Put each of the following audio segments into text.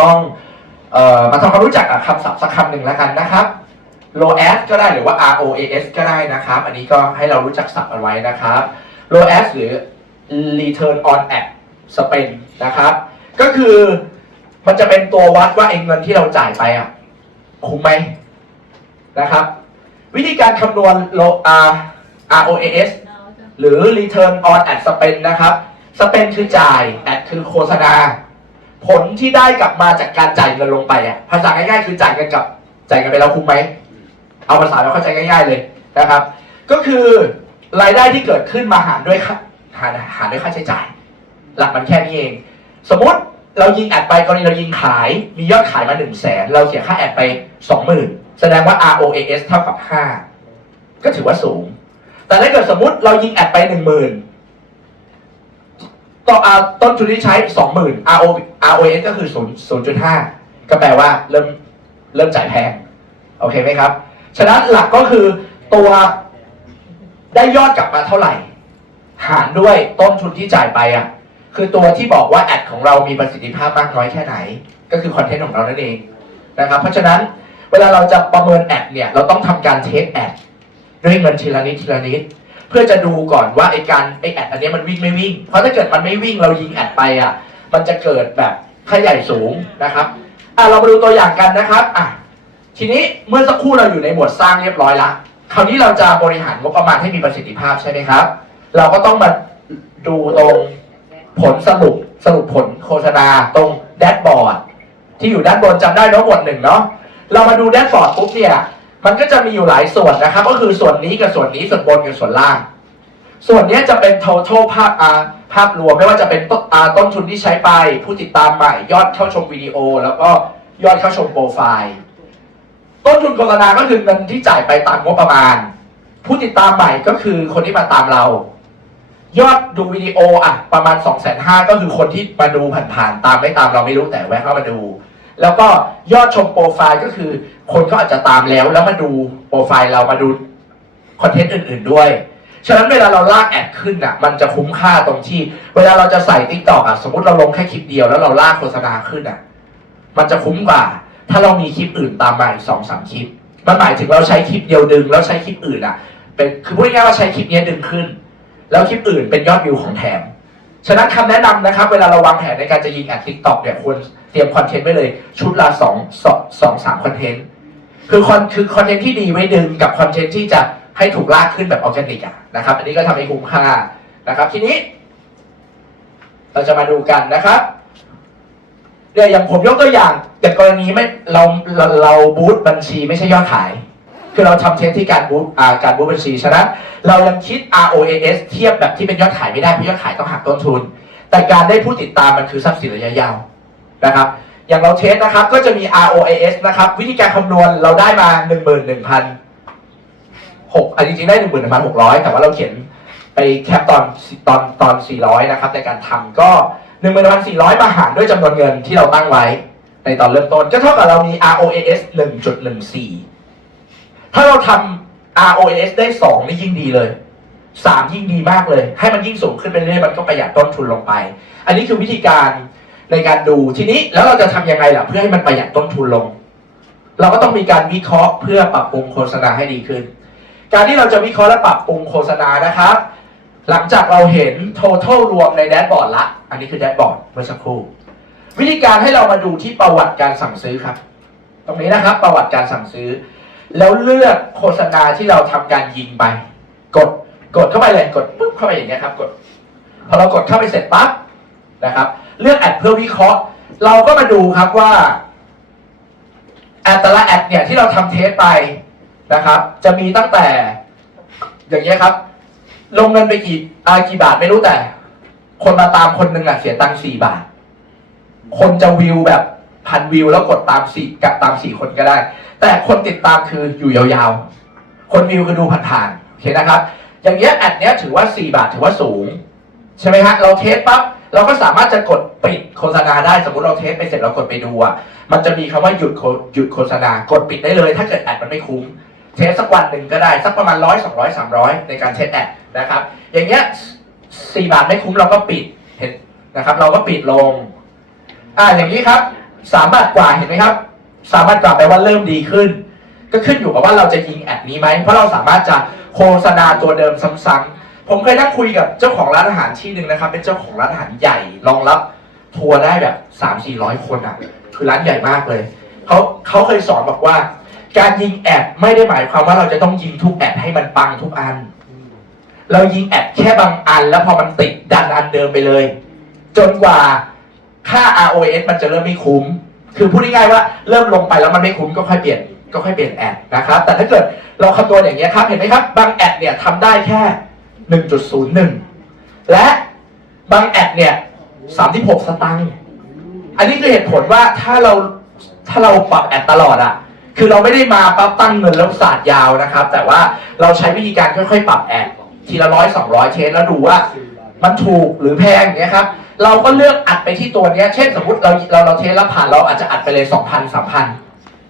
ต้องเอ่อมาทำความรู้จักกับคำศัพท์สักคำหนึ่งแล้วกันนะครับ ROAS ก็ได้หรือว่า ROAS ก็ได้นะครับ อันนี้ก็ให้เรารู้จักศัพท์เอาไว้นะครับ ROAS หรือ Return on Ad Spend นะครับ ก็คือมันจะเป็นตัววัดว่าไอ้เงินที่เราจ่ายไปอะคุ้มไหมนะครับ วิธีการคำนวณ Ro- R ROAS หรือ Return on Ad Spend นะครับ Spend คือจ่าย Ad คือโฆษณา ผลที่ได้กลับมาจากการจ่ายเงินลงไปอะภาษาง่ายๆ คือจ่ายเงินกับจ่ายเงินไปแล้วคุ้มไหมเอาภาษาเราเข้าใจง่าย ๆเลยนะครับ ก็คือรายได้ที่เกิดขึ้นมาหารด้วยค่าหารหารด้วยค่าใช้จ่าย หลักมันแค่นี้เอง สมมุติเรายิงแอดไปกรณีเรายิงขายมียอดขายมา1นึ่งแสนเราเสียค่าแอดไป 20,000 แสดงว่า ROAS เท่ากับ 5 ก็ถือว่าสูง แต่ถ้าเกิดสมมุติเรายิงแอดไป 10,000 ต่ออ่าต้นทุนที่ใช้20,000 RO ROAS ก็คือ0 0.5ก็แปลว่าเริ่มเริ่มจ่ายแพง โอเคไหมครับ ฉะนั้นหลักก็คือตัวได้ยอดกลับมาเท่าไหร่ หารด้วยต้นทุนที่จ่ายไปอะ คือตัวที่บอกว่าแอดของเรามีประสิทธิภาพมากน้อยแค่ไหน ก็คือคอนเทนต์ของเรานั่นเองนะครับ เพราะฉะนั้นเวลาเราจะประเมินแอดเนี่ย เราต้องทำการเทสแอดด้วยเงินทีละนิดทีละนิด พื่อจะดูก่อนว่าไอการไอแอดอันนี้มันวิ่งไม่วิ่ง เพราะถ้าเกิดมันไม่วิ่งเรายิงแอดไปอะ มันจะเกิดแบบค่าใหญ่สูงนะครับอะเรามาดูตัวอย่างกันนะครับอะทีนี้เมื่อสักครู่เราอยู่ในหมวดสร้างเรียบร้อยละคราวนี้เราจะบริหารงบประมาณให้มีประสิทธิภาพใช่ไหมครับ เราก็ต้องมาดูตรงผลสรุปสรุปผลโฆษณาตรงแดชบอร์ดที่อยู่ด้านบนจำได้เนาะหมวดหนึ่งเนาะเรามาดูแดชบอร์ดปุ๊บเนี่ย มันก็จะมีอยู่หลายส่วนนะครับ ก็คือส่วนนี้กับส่วนนี้ส่วนบนกับส่วนล่าง ส่วนนี้จะเป็น total ภาพอาภาพรวมไม่ว่าจะเป็นต้นอาต้นทุนที่ใช้ไป ผู้ติดตามใหม่ยอดเข้าชมวิดีโอ แล้วก็ยอดเข้าชมโปรไฟล์ ต้นทุนโฆษณาก็คือเงินที่จ่ายไปตามงบประมาณ ผู้ติดตามใหม่ก็คือคนที่มาตามเรา ยอดดูวิดีโออะประมาณ2องแสนห้าก็คือคนที่มาดูผ่านๆตามไม่ตามเราไม่รู้แต่แวะเข้ามาดู แล้วก็ยอดชมโปรไฟล์ก็คือ คนก็อาจจะตามแล้ว แล้วมาดูโปรไฟล์เรามาดูคอนเทนต์อื่น ๆด้วย ฉะนั้นเวลาเราลากแอดขึ้นอะ มันจะคุ้มค่าตรงที่ เวลาเราจะใส่ติ๊กตอกอะ สมมติเราลงแค่คลิปเดียวแล้วเราลากโฆษณาขึ้นอะ มันจะคุ้มกว่า ถ้าเรามีคลิปอื่นตามมาอีกสองสามคลิป มันหมายถึงเราใช้คลิปเดียวดึง แล้วใช้คลิปอื่นอะ เป็นคือพูดง่ายๆว่าใช้คลิปนี้ดึงขึ้น แล้วคลิปอื่นเป็นยอดวิวของแถม ฉะนั้นคำแนะนำนะครับ เวลาเราวางแผนในการจะยิงแอดทิกตอกเนี่ยควร รียมคอนเทนต์ไว้เลย ชุดละสองสองสองสามคอนเทนต์คือคอนคือคอนเทนต์ที่ดีไว้ดึงกับคอนเทนต์ที่จะให้ถูกลากขึ้นแบบออร์แกนิกนะครับ อันนี้ก็ทำให้คุ้มค่านะครับ ทีนี้ เราจะมาดูกันนะครับเดี๋ยวอย่างผมยกตัวอย่างอย่กรณีไม่เราเราเราบูตบัญชีไม่ใช่ยอดขาย คือเราทำเทสที่การบูตอ่าการบูตบัญชีฉะนั้นเรายังคิด ROAS เทียบแบบที่เป็นยอดขายไม่ได้เพราะยอดขายต้องหักต้นทุน แต่การได้ผู้ติดตามมันคือทรัพย์สินระยะยาว นะครับ อย่างเราเทสนะครับก็จะมี ROAS นะครับ วิธีการคำนวณเราได้มา 1 1 0 0 0 6อันจริงๆได้ 1 1 6 0 0 แต่ว่าเราเขียนไปแคปตอนตอนตอน 400 นะครับ ในการทำก็ 1 1 4 0 0 มาหารด้วยจำนวนเงินที่เราตั้งไว้ ในตอนเริ่มต้น ก็เท่ากับเรามี ROAS 1.14 ถ้าเราทำ ROAS ได้ 2 นี่ยิ่งดีเลย3ยิ่งดีมากเลย ให้มันยิ่งสูงขึ้นไปเรื่อยๆมันก็ประหยัดต้นทุนลงไป อันนี้คือวิธีการ ในการดูทีนี้แล้วเราจะทำยังไงล่ะ เพื่อให้มันประหยัดต้นทุนลง เราก็ต้องมีการวิเคราะห์เพื่อปรับปรุงโฆษณาให้ดีขึ้น การที่เราจะวิเคราะห์และปรับปรุงโฆษณานะครับ หลังจากเราเห็น total รวมในแดชบอร์ดละ อันนี้คือแดชบอร์ดเมื่อสักครู่วิธีการให้เรามาดูที่ประวัติการสั่งซื้อครับ ตรงนี้นะครับ ประวัติการสั่งซื้อ แล้วเลือกโฆษณาที่เราทำการยิงไป กดกดเข้าไปเลยกดปุ๊บเข้าไปอย่างเงี้ยครับ กด พอเรากดเข้าไปเสร็จปั๊บนะครับ เลือกแอดเพื่อวิเคราะห์ เราก็มาดูครับว่าแอดแต่ละแอดเนี่ยที่เราทำเทสไปนะครับ จะมีตั้งแต่ อย่างเงี้ยครับ ลงเงินไปกี่อากี่บาทไม่รู้แต่ คนมาตามคนหนึ่งอะเสียตังค์สี่บาท คนจะวิวแบบพันวิวแล้วกดตามสี่กับตามสี่คนก็ได้ แต่คนติดตามคืออยู่ยาวๆ คนวิวคือดูผ่านๆโอเคนะครับ อย่างเงี้ยแอดเนี้ยถือว่า4บาทถือว่าสูง ใช่ไหมฮะเราเทสปั๊บ เราก็สามารถจะกดปิดโฆษณาได้สมมติเราเทสไปเสร็จเรากดไปดูอะมันจะมีคำว่าหยุดโฆหยุดโฆษณากดปิดได้เลย ถ้าเกิดแอดมันไม่คุ้มเทสสักวันหนึ่งก็ได้สักประมาณร้อยสองร้อยสามร้อยในการเทสแอดนะครับ อย่างเงี้ยสี่บาทไม่คุ้มเราก็ปิดเห็นนะครับ เราก็ปิดลงอ่าอย่างนี้ครับสามบาทกว่าเห็นไหมครับสามบาทกว่าแปลว่าเริ่มดีขึ้น ก็ขึ้นอยู่กับว่าเราจะยิงแอดนี้ไหมเพราะเราสามารถจะโฆษณาตัวเดิมซ้ำๆ ผมเคยนั่งคุยกับเจ้าของร้านอาหารที่หนึ่งนะครับ เป็นเจ้าของร้านอาหารใหญ่รองรับทัวร์ได้แบบสามสี่ร้อยคนอะ คือร้านใหญ่มากเลยเขาเขาเคยสอนบอกว่า การยิงแอดไม่ได้หมายความว่าเราจะต้องยิงทุกแอดให้มันปังทุกอัน เรายิงแอดแค่บางอัน แล้วพอมันติดดันอันเดิมไปเลย จนกว่าค่า ROS มันจะเริ่มไม่คุ้ม คือพูดง่ายๆว่าเริ่มลงไปแล้วมันไม่คุ้มก็ค่อยเปลี่ยนก็ค่อยเปลี่ยนแอดนะครับ แต่ถ้าเกิดเราคำนวณอย่างนี้ยครับ เห็นไหมครับ บางแอดเนี่ยทำได้แค่ 1.01 และบางแอดเนี่ย 36 สตังค์ อันนี้คือเหตุผลว่าถ้าเราถ้าเราปรับแอดตลอดอะคือเราไม่ได้มาปั๊บตั้งเงินแล้วศาสตร์ยาวนะครับ แต่ว่าเราใช้วิธีการค่อยๆ ปรับแอดทีละร้อยสองร้อยเทสแล้วดูว่ามันถูกหรือแพงอย่างเงี้ยครับเราก็เลือกอัดไปที่ตัวเนี้ย เช่นสมมติเราเราเราเทสแล้วผ่านเราอาจจะอัดไปเลยสองพันสามพัน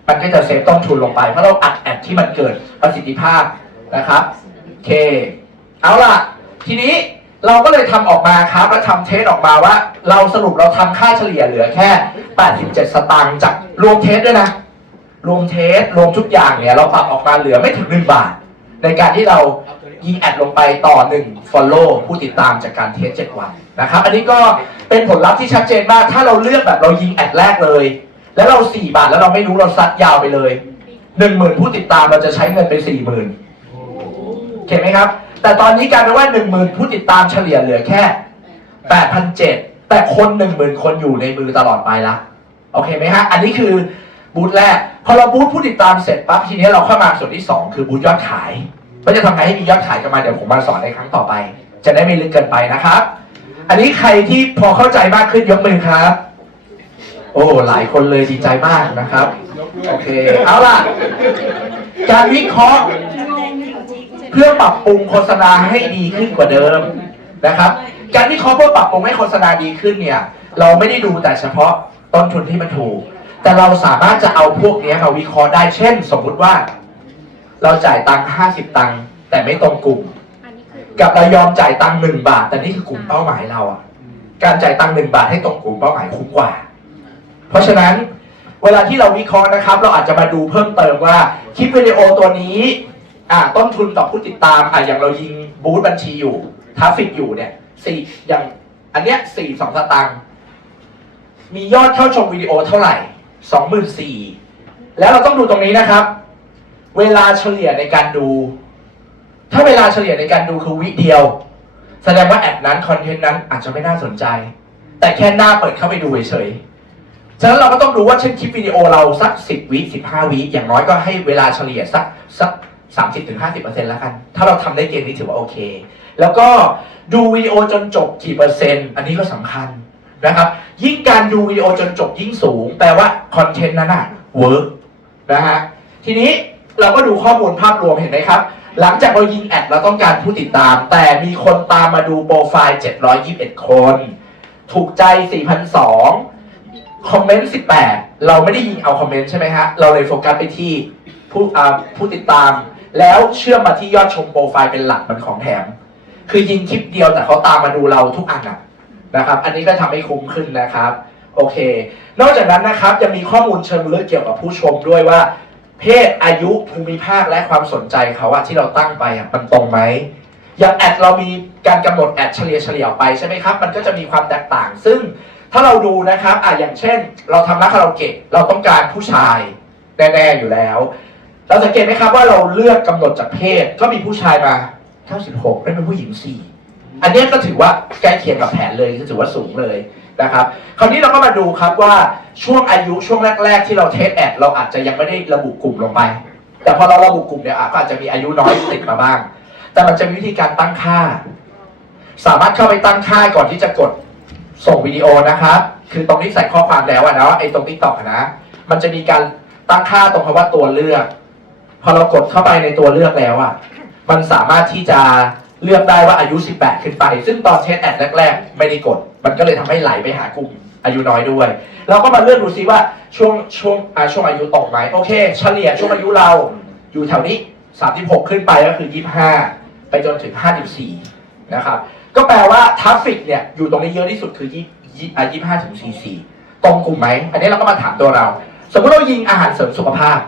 มันก็จะเซฟต้นทุนลงไป เพราะเราอัดแอดที่มันเกิดประสิทธิภาพนะครับ โอเค เอาล่ะ ทีนี้เราก็เลยทำออกมาครับ แล้วทำเทสออกมาว่า เราสรุปเราทำค่าเฉลี่ยเหลือแค่ 87 สตางค์จากรวมเทสด้วยนะ รวมเทสรวมทุกอย่างเนี่ยเราปรับออกมาเหลือไม่ถึง 1 บาท ในการที่เรายิงแอดลงไปต่อ 1 follow ผู้ติดตามจากการเทส 7 วันนะครับ อันนี้ก็เป็นผลลัพธ์ที่ชัดเจนมาก ถ้าเราเลือกแบบเรายิงแอดแรกเลย แล้วเรา 4 บาทแล้วเราไม่รู้เราซัดยาวไปเลย 10,000 ผู้ติดตามเราจะใช้เงินไป 40,000เห็นไหมครับ แต่ตอนนี้กลายเป็นว่า10,000ผู้ติดตามเฉลี่ยเหลือแค่8,700แต่คน10,000คนอยู่ในมือตลอดไปละโอเคไหมฮะ อันนี้คือบูธแรก พอเราบูธผู้ติดตามเสร็จปั๊บทีนี้เราเข้ามาส่วนที่ 2 คือบูธยอดขายว่าจะทำไงให้มียอดขายกันมาเดี๋ยวผมมาสอนในครั้งต่อไป จะได้ไม่ลึกเกินไปนะครับ อันนี้ใครที่พอเข้าใจมากขึ้นยกมือครับ โอ้หลายคนเลยดีใจมากนะครับ โอเค เอาล่ะ การวิเคราะห์ พื่อปรับปรุงโฆษณาให้ดีขึ้นกว่าเดิมนะครับ การวิเคราเพื่อปรับปรุงให้โฆษณาดีขึ้นเนี่ย เราไม่ได้ดูแต่เฉพาะต้นทุนที่มันถูก แต่เราสามารถจะเอาพวกนี้มาวิเคราะห์ได้เช่น สมมุติว่า เราจ่ายตังค์50ตังค์แต่ไม่ตรงกลุ่ม กับเรายอมจ่ายตังค์หนึ่งบาท แต่นี่คือกลุ่มเป้าหมายเราอะการจ่ายตังค์หนึ่งบาทให้ตรงกลุ่มเป้าหมายคุ้มกว่า เพราะฉะนั้นเวลาที่เราวิเคราะห์นะครับ เราอาจจะมาดูเพิ่มเติมว่าคลิปวิดีโอตัวนี้ อ่าต้นทุนต่อผู้ติดตามอ่าอย่างเรายิงบูธบัญชีอยู่ทราฟฟิกอยู่เนี่ยสี่อย่างอันเนี้ยสี่สองสตางค์มียอดเข้าชมวิดีโอเท่าไหร่สองหมื่นสี่แล้วเราต้องดูตรงนี้นะครับ เวลาเฉลี่ยในการดู ถ้าเวลาเฉลี่ยในการดูคือวิเดียว แสดงว่าแอดนั้นคอนเทนต์นั้นอาจจะไม่น่าสนใจ แต่แค่หน้าเปิดเข้าไปดูเฉยฉะนั้นเราก็ต้องดูว่าเช่นคลิปวิดีโอเราสัก10วิ15วิอย่างน้อยก็ให้เวลาเฉลี่ยสักสัก 30-50%แล้วกัน ถ้าเราทำได้เกณฑ์นี้ถือว่าโอเค แล้วก็ดูวิดีโอจนจบกี่เปอร์เซ็นต์ อันนี้ก็สำคัญนะครับ ยิ่งการดูวิดีโอจนจบยิ่งสูง แปลว่าคอนเทนต์นั้นอะเวิร์กนะฮะ ทีนี้เราก็ดูข้อมูลภาพรวมเห็นไหมครับ หลังจากเรายิงแอดเราต้องการผู้ติดตาม แต่มีคนตามมาดูโปรไฟล์ 721 คน ถูกใจ 4,002คอมเมนต์ 18 เราไม่ได้ยิงเอาคอมเมนต์ใช่ไหมฮะ เราเลยโฟกัสไปที่ ผู้อ่าผู้ติดตาม แล้วเชื่อมมาที่ยอดชมโปรไฟล์เป็นหลักมันของแถม คือยิงคลิปเดียวแต่เขาตามมาดูเราทุกอันอะนะครับ อันนี้ก็ทำให้คุ้มขึ้นนะครับ โอเค นอกจากนั้นนะครับจะมีข้อมูลเชิงลึกเกี่ยวกับผู้ชมด้วยว่า เพศอายุภูมิภาคและความสนใจเขาอะที่เราตั้งไปอะมันตรงไหมอย่างแอดเรามีการกำหนดแอดเฉลี่ยเฉลี่ยไปใช่ไหมครับ มันก็จะมีความแตกต่าง ซึ่งถ้าเราดูนะครับอะอย่างเช่น เราทำนักคาราโอเกะเราต้องการผู้ชายแน่ๆอยู่แล้ว เราสังเกตไหมครับว่าเราเลือกกำหนดจากเพศก็มีผู้ชายมา 96ได้เป็นผู้หญิง 4 อันนี้ก็ถือว่าใกล้เคียงกับแผนเลยก็ถือว่าสูงเลยนะครับ คราวนี้เราก็มาดูครับว่าช่วงอายุช่วงแรก ๆ ที่เราเทสแอดเราอาจจะยังไม่ได้ระบุกลุ่มลงไป แต่พอเราระบุกลุ่มเนี่ยอะก็อาจจะมีอายุน้อยติดมาบ้าง แต่มันจะมีวิธีการตั้งค่า สามารถเข้าไปตั้งค่าก่อนที่จะกดส่งวิดีโอนะครับคือตรงนี้ใส่ข้อความแล้วอะนะไอ้ตรงทิกตอกนะ มันจะมีการตั้งค่าตรงคำว่าตัวเลือก พอเรากดเข้าไปในตัวเลือกแล้วอะมันสามารถที่จะเลือกได้ว่าอายุ 18 ขึ้นไป ซึ่งตอนเทสแอดแรก ๆ ไม่ได้กด มันก็เลยทำให้ไหลไปหากลุ่มอายุน้อยด้วย เราก็มาเลือกดูซิว่าช่วงช่วงอาช่วงอายุตกไหมโอเค เฉลี่ยช่วงอายุเราอยู่แถวนี้ 36 ขึ้นไปก็คือ 25 ไปจนถึง 54 นะครับก็แปลว่าทราฟฟิกเนี่ยอยู่ตรงนี้เยอะที่สุดคือ25ถึง44ตรงกลุ่มไหม อันนี้เราก็มาถามตัวเรา สมมติเรายิงอาหารเสริมสุขภาพ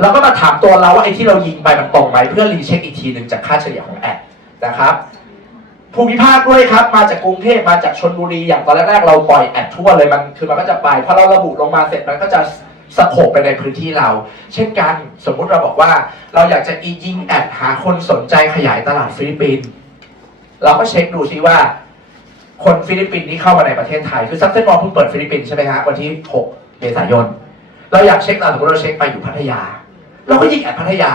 เราก็มาถามตัวเราว่าไอ้ที่เรายิงไปมันตรงไหมเพื่อรีเช็คอีกทีหนึ่งจากค่าเฉลี่ยของแอดนะครับภูมิภาคด้วยครับ มาจากกรุงเทพมาจากชนบุรีอย่างตอนแรกๆเราปล่อยแอดทั่วเลยมันคือมันก็จะไปพอเราระบุลงมาเสร็จมันก็จะสโคปไปในพื้นที่เรา เช่นกันสมมุติเราบอกว่า เราอยากจะอียิงแอดหาคนสนใจขยายตลาดฟิลิปปินส์เราก็เช็คดูซิว่า คนฟิลิปปินส์ที่เข้ามาในประเทศไทย คือซับเซนมอลเพิ่งเปิดฟิลิปปินส์ใช่ไหมฮะวันที่ 6 เมษายน เราอยากเช็คอะสมมติเราเช็คไปอยู่พัทยา เราก็ยิงแอดพัทยา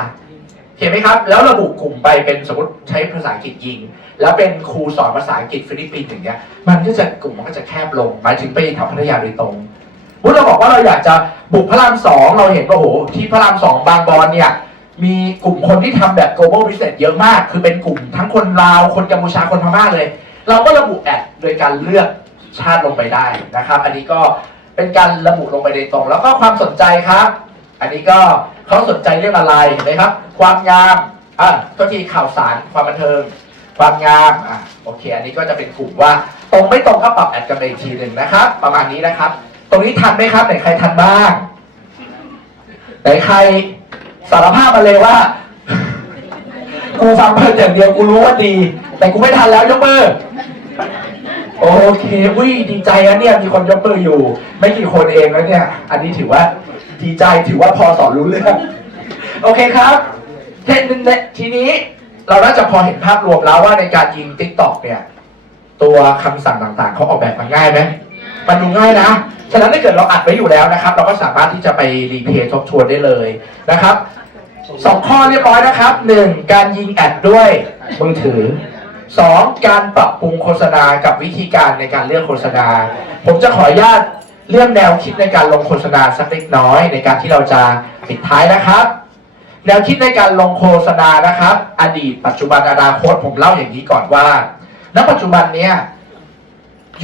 เห็นไหมครับ แล้วระบุกลุ่มไปเป็นสมมติใช้ภาษาอังกฤษยิง แล้วเป็นครูสอนภาษาอังกฤษฟิลิปปินส์อย่างเงี้ย มันก็จะกลุ่มมันก็จะแคบลงหมายถึงไปแถวพัทยาโดยตรงมุติเราบอกว่าเราอยากจะบุกพระรามสองเราเห็นว่าโหที่พระรามสองบางบอนเนี่ย มีกลุ่มคนที่ทำแบบ global business เยอะมาก คือเป็นกลุ่มทั้งคนลาวคนกัมพูชาคนพม่าเลย เราก็ระบุแอดโดยการเลือกชาติลงไปได้นะครับ อันนี้ก็เป็นการระบุลงไปโดยตรง แล้วก็ความสนใจครับ อันนี้ก็ เขาสนใจเรื่องอะไรเห็นไหมครับ ความงามอะก็ที่ข่าวสารความบันเทิง ความงามอะโอเค อันนี้ก็จะเป็นกลุ่มว่า ตรงไม่ตรงก็ปรับแอดกันไปอีกทีหนึ่งนะครับ ประมาณนี้นะครับ ตรงนี้ทันไหมครับไหนใครทันบ้างไหนใครสารภาพมาเลยว่า กูฟังเพลินอย่างเดียวกูรู้ว่าดี แต่กูไม่ทันแล้วยกมือโอเควิดีใจนะเนี่ยมีคนยกมืออยู่ ไม่กี่คนเองแล้วเนี่ย อันนี้ถือว่า ดีใจถือว่าพอสอนรู้เรื่อง โอเคครับเทนนิสทีนี้เราน่าจะพอเห็นภาพรวมแล้วว่าในการยิงติ๊กต็อกเนี่ย ตัวคำสั่งต่างๆ เขาออกแบบมาง่ายไหมมันดูง่ายนะ ฉะนั้นถ้าเกิดเราอัดไว้อยู่แล้วนะครับ เราก็สามารถที่จะไปรีเพย์ทบทวนได้เลยนะครับสองข้อเรียบร้อยนะครับหนึ่งการยิงแอดด้วยมือถือสองการปรับปรุงโฆษณากับวิธีการในการเลือกโฆษณา ผมจะขออนุญาต เรื่องแนวคิดในการลงโฆษณาสักเล็กน้อย ในการที่เราจะปิดท้ายนะครับ แนวคิดในการลงโฆษณานะครับ อดีต ปัจจุบันอนาคตผมเล่าอย่างนี้ก่อนว่า ณ ปัจจุบันเนี้ย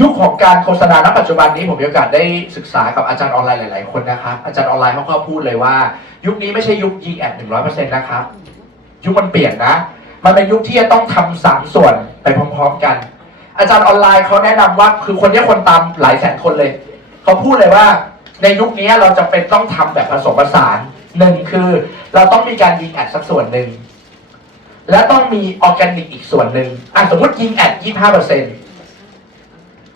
ยุคของการโฆษณาณปัจจุบันนี้ผมมีโอกาสได้ศึกษากับอาจารย์ออนไลน์หลาย ๆ คนนะครับ อาจารย์ออนไลน์เขาก็พูดเลยว่า ยุคนี้ไม่ใช่ยุคยิงแอดหนึ่งร้อยเปอร์เซ็นต์นะครับ ยุคมันเปลี่ยนนะ มันเป็นยุคที่จะต้องทำสามส่วนไปพร้อม ๆ กัน อาจารย์ออนไลน์เขาแนะนำว่าคือคนเนี้คนตามหลายแสนคนเลย เขาพูดเลยว่า ในยุคนี้เราจะเป็นต้องทำแบบผสมผสานหนึ่งคือ เราต้องมีการยิงแอดสักส่วนหนึ่งและต้องมีออร์แกนิกอีกส่วนหนึ่งอะสมมติยิงแอดยี่ห้าเปอร์เซ็นต์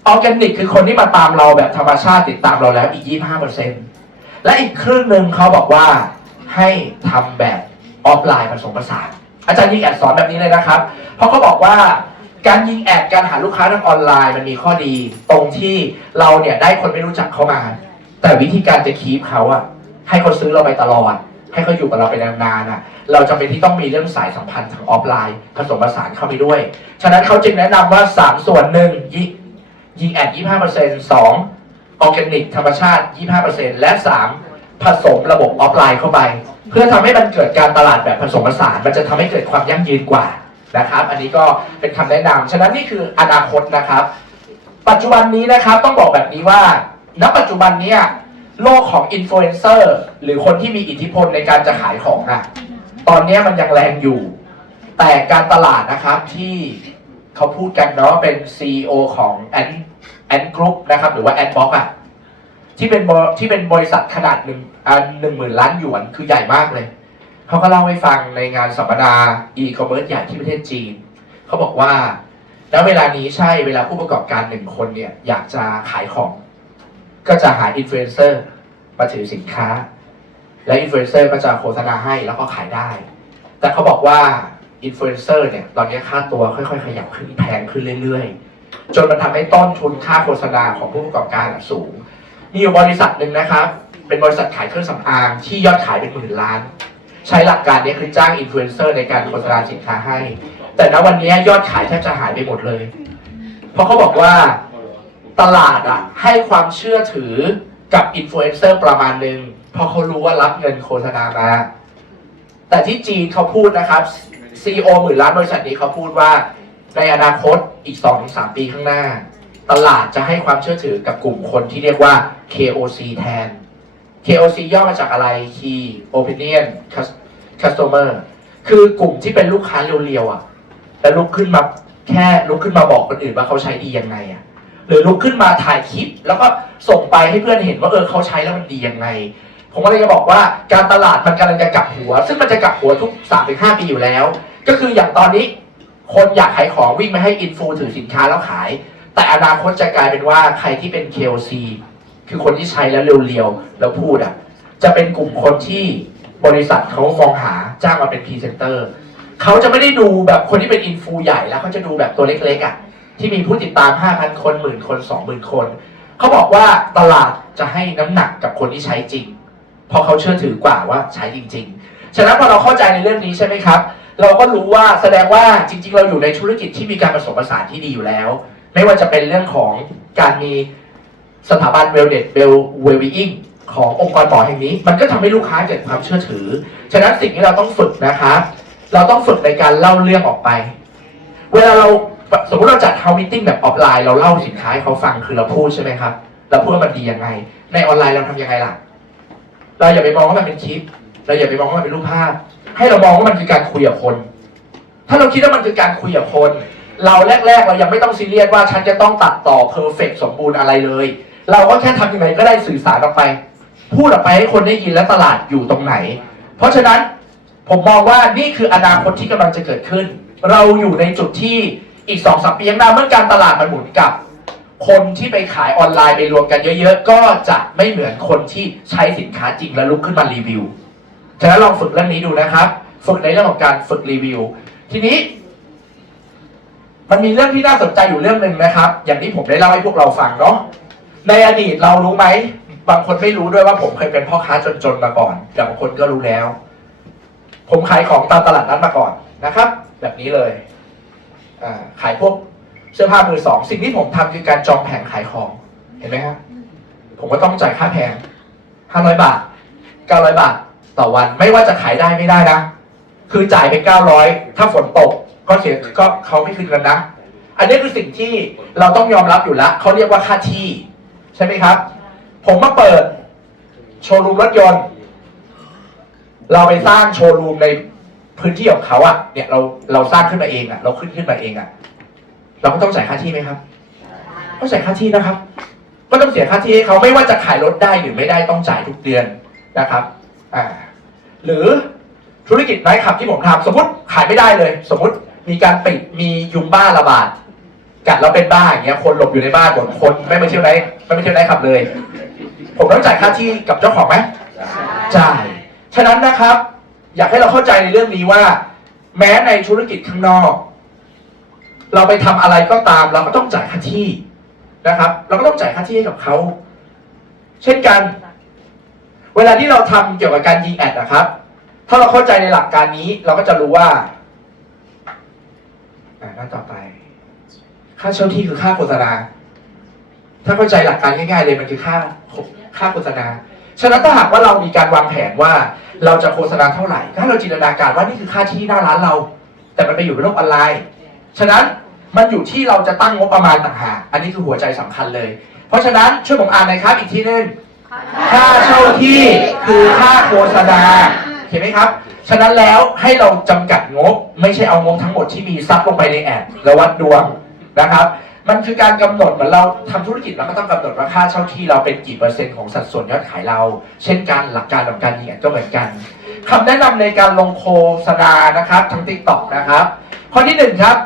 ออร์แกนิกคือคนที่มาตามเราแบบธรรมชาติติดตามเราแล้วอีกยี่ห้าเปอร์เซ็นต์และอีกครึ่งหนึ่งเขาบอกว่าให้ทำแบบออฟไลน์ผสมผสาน อาจารย์ยิงแอดสอนแบบนี้เลยนะครับ เพราะเขาบอกว่า การยิงแอดการหาลูกค้าทางออนไลน์มันมีข้อดี ตรงที่เราเนี่ยได้คนไม่รู้จักเข้ามา แต่วิธีการจะคีปเขาอะให้เขาซื้อเราไปตลอด ให้เขาอยู่กับเราไปนานๆอะเราจำเป็นที่ต้องมีเรื่องสายสัมพันธ์ทางออฟไลน์ ผสมผสานเข้าไปด้วย ฉะนั้นเขาจึงแนะนำว่า 3 ส่วนหนึ่งยิงยิงแอด25%สองออร์แกนิกธรรมชาติ 25%และ 3 ผสมระบบออฟไลน์เข้าไป เพื่อทำให้มันเกิดการตลาดแบบผสมผสานมันจะทำให้เกิดความยั่งยืนกว่า นะครับ อันนี้ก็เป็นคำแนะนำฉะนั้นนี่คืออนาคตนะครับ ปัจจุบันนี้นะครับต้องบอกแบบนี้ว่า ณ ปัจจุบันเนี้ยโลกของอินฟลูเอนเซอร์หรือคนที่มีอิทธิพลในการจะขายของอะตอนนี้มันยังแรงอยู่ แต่การตลาดนะครับที่เขาพูดกันเนาะเป็น CEO ของแอนแอนกรุ๊ปนะครับหรือว่าแอนบ็อกอะที่เป็นที่เป็นบริษัทขนาดหนึ่งอ่าหนึ่งหมื่นล้านหยวนคือใหญ่มากเลย เขาก็เล่าให้ฟังในงานสัมมนา e-commerce ใหญ่ที่ประเทศจีน เขาบอกว่า แล้วเวลานี้ใช่เวลาผู้ประกอบการหนึ่งคนเนี่ยอยากจะขายของ ก็จะหาอินฟลูเอนเซอร์มาถือสินค้า และอินฟลูเอนเซอร์ก็จะโฆษณาให้แล้วก็ขายได้ แต่เขาบอกว่าอินฟลูเอนเซอร์เนี่ยตอนนี้ค่าตัวค่อยๆ ขยับขึ้นแพงขึ้นเรื่อยๆ จนมันทำให้ต้นทุนค่าโฆษณาของผู้ประกอบการสูง มีอยู่บริษัทหนึ่งนะครับ เป็นบริษัทขายเครื่องสำอางที่ยอดขายเป็นหมื่นล้าน ใช้หลักการนี้คือจ้างอินฟลูเอนเซอร์ในการโฆษณาสินค้าให้ แต่ณวันนี้ยอดขายแทบจะหายไปหมดเลย เพราะเขาบอกว่าตลาดอะให้ความเชื่อถือกับอินฟลูเอนเซอร์ประมาณหนึ่งเพราะเขารู้ว่ารับเงินโฆษณามาแต่ที่จีนเขาพูดนะครับ CEO หมื่นล้านบริษัทนี้เขาพูดว่าในอนาคตอีก2-3ปีข้างหน้า ตลาดจะให้ความเชื่อถือกับกลุ่มคนที่เรียกว่า KOC แทน KOC ย่อมาจากอะไร Key Opinion Customer คือกลุ่มที่เป็นลูกค้าเรียวๆอะ แล้วลุกขึ้นมาแค่ลุกขึ้นมาบอกคนอื่นว่าเขาใช้ดียังไงอะ หรือลุกขึ้นมาถ่ายคลิป แล้วก็ส่งไปให้เพื่อนเห็นว่าเออเขาใช้แล้วมันดียังไง ผมก็เลยจะบอกว่าการตลาดมันกำลังจะกลับหัว ซึ่งมันจะกลับหัวทุก3-5ปีอยู่แล้ว ก็คืออย่างตอนนี้คนอยากขายของวิ่งมาให้อินฟูถือสินค้าแล้วขาย แต่อนาคตจะกลายเป็นว่าใครที่เป็น KOC คือคนที่ใช้แล้วเร็วๆแล้วพูดอะจะเป็นกลุ่มคนที่บริษัทเขามองหาจ้างมาเป็นพรีเซนเตอร์เขาจะไม่ได้ดูแบบคนที่เป็นอินฟูใหญ่แล้วเขาจะดูแบบตัวเล็กๆอะที่มีผู้ติดตาม5,000คนหมื่นคน20,000 คนเขาบอกว่าตลาดจะให้น้ำหนักกับคนที่ใช้จริงเพราะเขาเชื่อถือกว่าว่าใช้จริง ๆ ฉะนั้นพอเราเข้าใจในเรื่องนี้ใช่ไหมครับ เราก็รู้ว่าแสดงว่าจริง ๆ เราอยู่ในธุรกิจที่มีการผสมผสานที่ดีอยู่แล้ว ไม่ว่าจะเป็นเรื่องของการมี สถาบันเวลเนสเบลเวลบีอิงขององค์กรหมอแห่งนี้ มันก็ทำให้ลูกค้าเกิดความเชื่อถือ ฉะนั้นสิ่งที่เราต้องฝึกนะครับเราต้องฝึกในการเล่าเรื่องออกไป เวลาเราสมมติเราจัดเฮามิติ้งแบบออฟไลน์เราเล่าสินค้าให้เขาฟังคือเราพูดใช่ไหมครับเราพูดว่ามันดียังไง ในออนไลน์เราทำยังไงล่ะ เราอย่าไปมองว่ามันเป็นคลิป เราอย่าไปมองว่ามันเป็นรูปภาพ ให้เรามองว่ามันคือการคุยกับคน ถ้าเราคิดว่ามันคือการคุยกับคน เราแรกๆ เรายังไม่ต้องซีเรียสว่าฉันจะต้องตัดต่อเพอร์เฟกสมบูรณ์อะไรเลย เราก็แค่ทำยังไงก็ได้สื่อสารออกไป พูดออกไปให้คนได้ยินและตลาดอยู่ตรงไหน เพราะฉะนั้นผมมองว่านี่คืออนาคตที่กำลังจะเกิดขึ้น เราอยู่ในจุดที่อีกสองสามปีข้างหน้าเมื่อการตลาดมันหมุนกลับ คนที่ไปขายออนไลน์ไปรวมกันเยอะ ๆ ก็จะไม่เหมือนคนที่ใช้สินค้าจริงแล้วลุกขึ้นมารีวิวฉะนั้นลองฝึกเรื่องนี้ดูนะครับ ฝึกในเรื่องของการฝึกรีวิว ทีนี้ มันมีเรื่องที่น่าสนใจอยู่เรื่องหนึ่งนะครับ อย่างที่ผมได้เล่าให้พวกเราฟังเนาะ ในอดีตเรารู้ไหม บางคนไม่รู้ด้วยว่าผมเคยเป็นพ่อค้าจนๆมาก่อนแต่บางคนก็รู้แล้ว ผมขายของตามตลาดนัดมาก่อนนะครับ แบบนี้เลยขายพวกเสื้อผ้ามือสอง สิ่งที่ผมทำคือการจองแผงขายของ เห็นไหมครับผมก็ต้องจ่ายค่าแผงห้าร้อยบาทเก้าร้อยบาท ต่อวันไม่ว่าจะขายได้ไม่ได้นะ คือจ่ายไปเก้าร้อยถ้าฝนตกก็เสียก็เขาไม่คืนกันนะ อันนี้คือสิ่งที่เราต้องยอมรับอยู่แล้วเขาเรียกว่าค่าที่ ช่ไหมครับ ผมมาเปิด โชว์รูมรถยนต์ เราไปสร้างโชว์รูมในพื้นที่ของเขาอะเนี่ยเราเราสร้างขึ้นมาเองอะเราขึ้นขึ้นมาเองอะเราก็ต้องจ่ายค่าที่ไหมครับต้องจ่ายค่าที่นะครับ ก็ต้องเสียค่าที่ให้เขาไม่ว่าจะขายรถได้หรือไม่ได้ต้องจ่ายทุกเดือนนะครับอ่าหรือธุรกิจไนท์คลับที่ผมทำสมมติขายไม่ได้เลย สมมติมีการปิดมียุงบ้าระบาด กัดแล้วเป็นบ้าอย่างเงี้ยคนหลบอยู่ในบ้านหมดคนไม่มาเที่ยวไนท์ไม่มาเที่ยวไนท์คลับเลย ผมต้องจ่ายค่าที่กับเจ้าของไหมจ่ายฉะนั้นนะครับ อยากให้เราเข้าใจในเรื่องนี้ว่า แม้ในธุรกิจข้างนอก เราไปทำอะไรก็ตาม เราก็ต้องจ่ายค่าที่นะครับ เราก็ต้องจ่ายค่าที่ให้กับเขาเช่นกัน เวลาที่เราทำเกี่ยวกับการยิงแอดนะครับ ถ้าเราเข้าใจในหลักการนี้ เราก็จะรู้ว่าอ่าหน้าต่อไป ค่าเช่าที่คือค่าโฆษณา ถ้าเข้าใจหลักการง่ายๆเลยมันคือค่าค่าโฆษณา ฉะนั้นถ้าหากว่าเรามีการวางแผนว่าเราจะโฆษณาเท่าไหร่ ถ้าเราจินตนาการว่านี่คือค่าที่หน้าร้านเรา แต่มันไปอยู่ในโลกออนไลน์ ฉะนั้นมันอยู่ที่เราจะตั้งงบประมาณต่างหาก อันนี้คือหัวใจสำคัญเลย เพราะฉะนั้นช่วยผมอ่านหน่อยครับอีกทีนึงค่าเช่าที่คือค่าโฆษณา เห็นไหมครับ ฉะนั้นแล้วให้เราจำกัดงบ ไม่ใช่เอางบทั้งหมดที่มีซัดลงไปในแอดแล้ววัดดวง นะครับ มันคือการกำหนดเหมือนเราทำธุรกิจเราก็ต้องกำหนดว่าค่าเช่าที่เราเป็นกี่เปอร์เซ็นต์ของสัดส่วนยอดขายเรา เช่นกันหลักการของการยิงแอดก็เหมือนกันคำแนะนำในการลงโฆษณานะครับทั้ง t ิ k t o k นะครับ ข้อที่หนึ่งครับ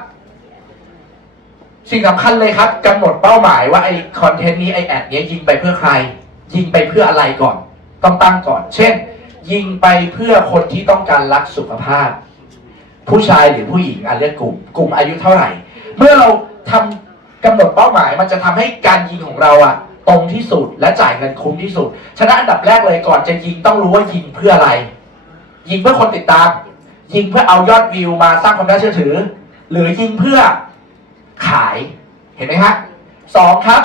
สิ่งสำคัญเลยครับกำหนดเป้าหมายว่าไอคอนเทนต์นี้ไอแอดเนี้ยยิงไปเพื่อใคร ยิงไปเพื่ออะไรก่อน ต้องตั้งก่อน เช่น ยิงไปเพื่อคนที่ต้องการรักสุขภาพ ผู้ชายหรือผู้หญิงอะเลือกกลุ่ม กลุ่มอายุเท่าไหร่ เมื่อเรา ทำกำหนดเป้าหมาย มันจะทำให้การยิงของเราอะตรงที่สุดและจ่ายเงินคุ้มที่สุดฉะนั้นอันดับแรกเลยก่อนจะยิงต้องรู้ว่ายิงเพื่ออะไร ยิงเพื่อคนติดตาม ยิงเพื่อเอายอดวิวมาสร้างความน่าเชื่อถือ หรือยิงเพื่อขายเห็นไหมฮะสองครับ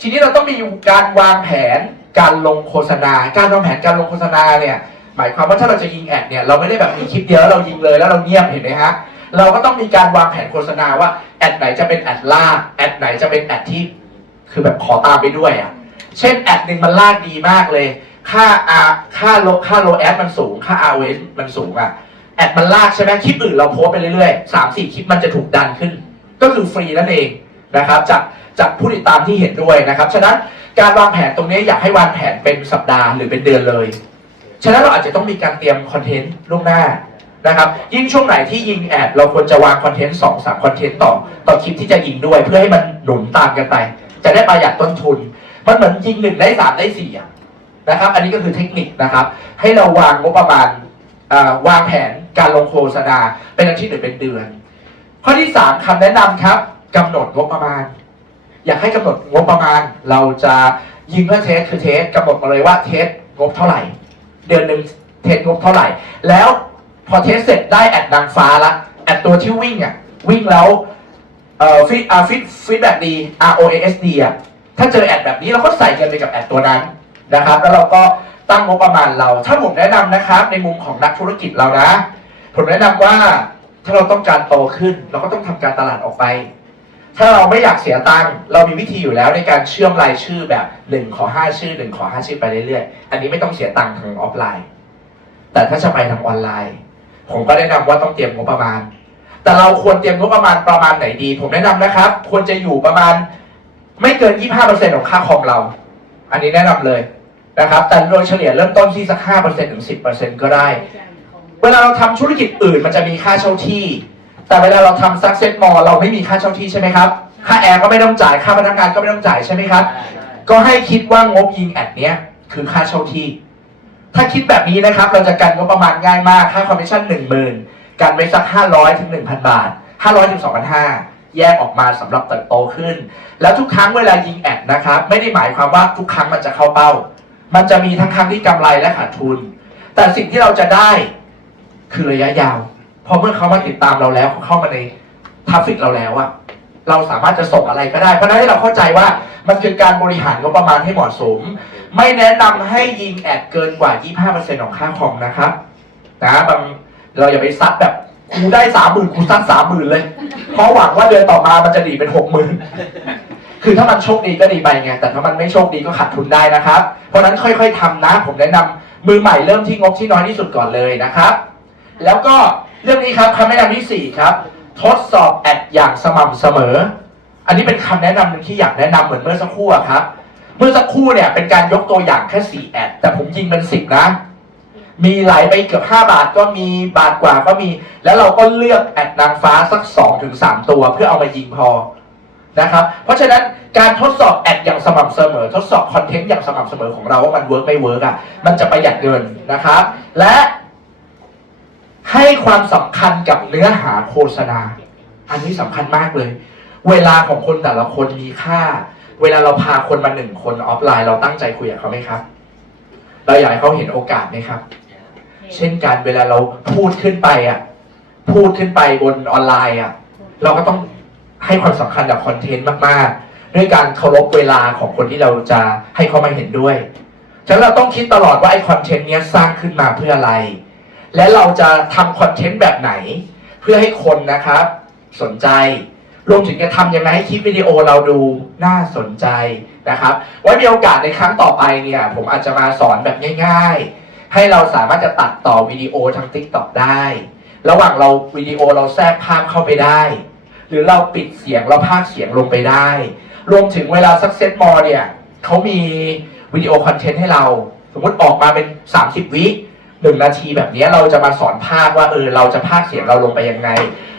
ทีนี้เราต้องมีการวางแผนการลงโฆษณา การวางแผนการลงโฆษณาเนี่ยหมายความว่าถ้าเราจะยิงแอดเนี่ยเราไม่ได้แบบมีคลิปเดียวแล้วเรายิงเลยแล้วเราเงียบเห็นไหมฮะ เราก็ต้องมีการวางแผนโฆษณาว่าแอดไหนจะเป็นแอดลากแอดไหนจะเป็นแอดที่คือแบบขอตามไปด้วยอะ เช่นแอดหนึ่งมันลากดีมากเลย ค่า R ค่าโลค่าโลแอดมันสูง ค่า ROS มันสูงอะ แอดมันลากใช่ไหมคลิปอื่นเราโพสไปเรื่อยๆสามสี่คลิปมันจะถูกดันขึ้น ก็คือฟรีนั่นเองนะครับจากจากผู้ติดตามที่เห็นด้วยนะครับ ฉะนั้นการวางแผนตรงนี้อยากให้วางแผนเป็นสัปดาห์หรือเป็นเดือนเลย ฉะนั้นเราอาจจะต้องมีการเตรียมคอนเทนต์ล่วงหน้า นะครับยิ่งช่วงไหนที่ยิงแอดเราควรจะวางคอนเทนต์สองสามคอนเทนต์ต่อต่อคลิปที่จะยิงด้วย เพื่อให้มันหนุนตามกันไป จะได้ประหยัดต้นทุน มันเหมือนยิงหนึ่งได้สามได้สี่นะครับ อันนี้ก็คือเทคนิคนะครับ ให้เราวางงบประมาณวางแผนการลงโฆษณาเป็นอาทิตย์หรือเป็นเดือน ข้อที่สามคำแนะนำครับกำหนดงบประมาณ อยากให้กำหนดงบประมาณ เราจะยิงเพื่อเทสคือเทสกำหนดมาเลยว่าเทสงบเท่าไหร่ เดือนหนึ่งเทสงบเท่าไหร่ แล้ว พอเทสเสร็จได้แอดนางฟ้าละแอดตัวที่วิ่งอะวิ่งแล้วเอ่อฟิตอ่าฟิฟิแบบดี ROAS ดีอะถ้าเจอแอดแบบนี้เราก็ใส่เงินไปกับแอดตัวนั้นนะครับ แล้วเราก็ตั้งงบประมาณเรา ถ้าผมแนะนำนะครับ ในมุมของนักธุรกิจเรานะ ผมแนะนำว่าถ้าเราต้องการโตขึ้น เราก็ต้องทำการตลาดออกไป ถ้าเราไม่อยากเสียตังค์เรามีวิธีอยู่แล้วในการเชื่อมรายชื่อแบบหนึ่งขอห้าชื่อหนึ่งขอห้าชื่อไปเรื่อยๆ อันนี้ไม่ต้องเสียตังค์ทางออฟไลน์ แต่ถ้าจะไปทางออนไลน์ ผมก็แนะนำว่าต้องเตรียมงบประมาณ แต่เราควรเตรียมงบประมาณประมาณไหนดี ผมแนะนำนะครับ ควรจะอยู่ประมาณไม่เกิน 25%ของค่าคอมเรา อันนี้แนะนำเลยนะครับ แต่โดยเฉลี่ยเริ่มต้นที่สัก 5%ถึง 10%ก็ได้ เวลาเราทำธุรกิจอื่นมันจะมีค่าเช่าที่ แต่เวลาเราทำซักเซ s มอลเราไม่มีค่าเช่าที่ใช่ไหมครับ ค่าแอร์ก็ไม่ต้องจ่าย ค่าพนักงานก็ไม่ต้องจ่ายใช่ไหมครับ ก็ให้คิดว่างบยิงแอดเนี้ยคือค่าเช่าที่ ถ้าคิดแบบนี้นะครับ เราจะกันงบประมาณง่ายมากค่าคอมมิชชั่นหนึ่งหมื่นกันไปสักห้าร้อยถึงหนึ่งพันบาทห้าร้อยถึงสองพันห้าแยกออกมาสำหรับเติบโตขึ้น แล้วทุกครั้งเวลายิงแอดนะครับ ไม่ได้หมายความว่าทุกครั้งมันจะเข้าเป้า มันจะมีทั้งครั้งที่กำไรและขาดทุน แต่สิ่งที่เราจะได้คือระยะยาวพอเมื่อเขามาติดตามเราแล้วเขาเข้ามาในทราฟฟิกเราแล้วอะเราสามารถจะส่งอะไรก็ได้ เพราะฉะนั้นให้เราเข้าใจว่ามันคือการบริหารงบประมาณให้เหมาะสม ไม่แนะนำให้ยิงแอดเกินกว่า 25%ของค่าคอมนะครับนะบางเราอย่าไปซัดแบบกูได้สามหมื่นกูซัดสามหมื่นเลย เพราะหวังว่าเดือนต่อมามันจะดีเป็นหกหมื่นคือถ้ามันโชคดีก็ดีไปไง แต่ถ้ามันไม่โชคดีก็ขาดทุนได้นะครับ เพราะฉะนั้นค่อยๆทำนะผมแนะนำมือใหม่เริ่มที่งบที่น้อยที่สุดก่อนเลยนะครับ แล้วก็เรื่องนี้ครับคำแนะนำที่สี่ครับ ทดสอบแอดอย่างสม่ำเสมอ อันนี้เป็นคำแนะนำหนึ่งที่อยากแนะนำเหมือนเมื่อสักครู่อะครับ มื่อสักครู่เนี่ยเป็นการยกตัวอย่างแค่สี่แอดแต่ผมยิงเป็นสิบนะ มีไหลไปเกือบ5บาทก็มีบาทกว่าก็มี แล้วเราก็เลือกแอดนางฟ้าสัก2ถึง3ตัวเพื่อเอามายิงพอนะครับ เพราะฉะนั้นการทดสอบแอดอย่างสม่ำเสมอ ทดสอบคอนเทนต์อย่างสม่ำเสมอของเราว่ามันเวิร์กไม่เวิร์กอะมันจะประหยัดเงินนะครับ และให้ความสำคัญกับเนื้อหาโฆษณา อันนี้สำคัญมากเลย เวลาของคนแต่ละคนมีค่า เวลาเราพาคนมาหนึ่งคนออฟไลน์เราตั้งใจคุยกับเขาไหมครับ เราอยากให้เขาเห็นโอกาสไหมครับ เช่นกันเวลาเราพูดขึ้นไปอะ พูดขึ้นไปบนออนไลน์อะ เราก็ต้องให้ความสำคัญกับคอนเทนต์มากๆ ด้วยการเคารพเวลาของคนที่เราจะให้เขามาเห็นด้วยฉะนั้นเราต้องคิดตลอดว่าไอ้คอนเทนต์เนี้ยสร้างขึ้นมาเพื่ออะไร และเราจะทำคอนเทนต์แบบไหน เพื่อให้คนนะครับ สนใจ รวมถึงจะทำยังไงให้คลิปวิดีโอเราดูน่าสนใจนะครับ ไว้มีโอกาสในครั้งต่อไปเนี่ย ผมอาจจะมาสอนแบบง่าย ๆ ให้เราสามารถจะตัดต่อวิดีโอทาง TikTok ได้ ระหว่างเราวิดีโอเราแทรกภาพเข้าไปได้ หรือเราปิดเสียงเราพากเสียงลงไปได้ รวมถึงเวลาสักเซตมอเนี่ยเขามีวิดีโอคอนเทนต์ให้เรา สมมติออกมาเป็น 30 วิหนึ่งนาทีแบบนี้เราจะมาสอนภาคว่าเออเราจะพากเสียงเราลงไปยังไง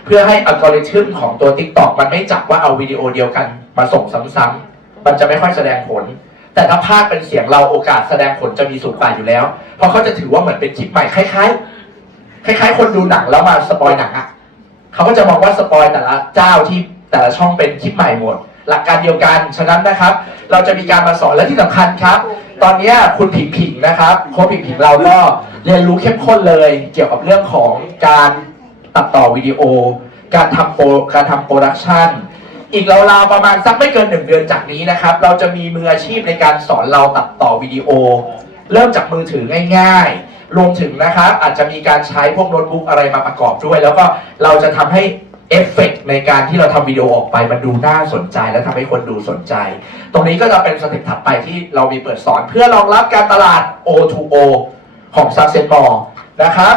เพื่อให้อัลกอริทึมของตัว TikTok มันไม่จับว่าเอาวิดีโอเดียวกันมาส่งซ้ำๆมันจะไม่ค่อยแสดงผล แต่ถ้าภาคเป็นเสียงเราโอกาสแสดงผลจะมีสูงกว่าอยู่แล้ว เพราะเขาจะถือว่าเหมือนเป็นคลิปใหม่คล้ายๆคล้าย ๆ คนดูหนังแล้วมาสปอยหนังอะเขาก็จะมองว่าสปอยแต่ละเจ้าที่แต่ละช่องเป็นคลิปใหม่หมด หลักการเดียวกันฉะนั้นนะครับ เราจะมีการมาสอนและที่สำคัญครับ ตอนนี้คุณผิงผิงนะครับโค้ชผิงผิงเราก็เรียนรู้เข้มข้นเลย เกี่ยวกับเรื่องของการ ตัดต่อวิดีโอ การทำโปรการทำโปรดักชันอีกราวๆประมาณสักไม่เกินหนึ่งเดือนจากนี้นะครับ เราจะมีมืออาชีพในการสอนเราตัดต่อวิดีโอ เริ่มจากมือถือง่าย ๆ รวมถึงนะครับ อาจจะมีการใช้พวกโน้ตบุ๊กอะไรมาประกอบด้วย แล้วก็เราจะทำให้เอฟเฟกต์ในการที่เราทำวิดีโอออกไปมันดูน่าสนใจ และทำให้คนดูสนใจ ตรงนี้ก็จะเป็นสเต็ปถัดไปที่เรามีเปิดสอนเพื่อรองรับการตลาด O2O ของ s u c c e s s m o r นะครับ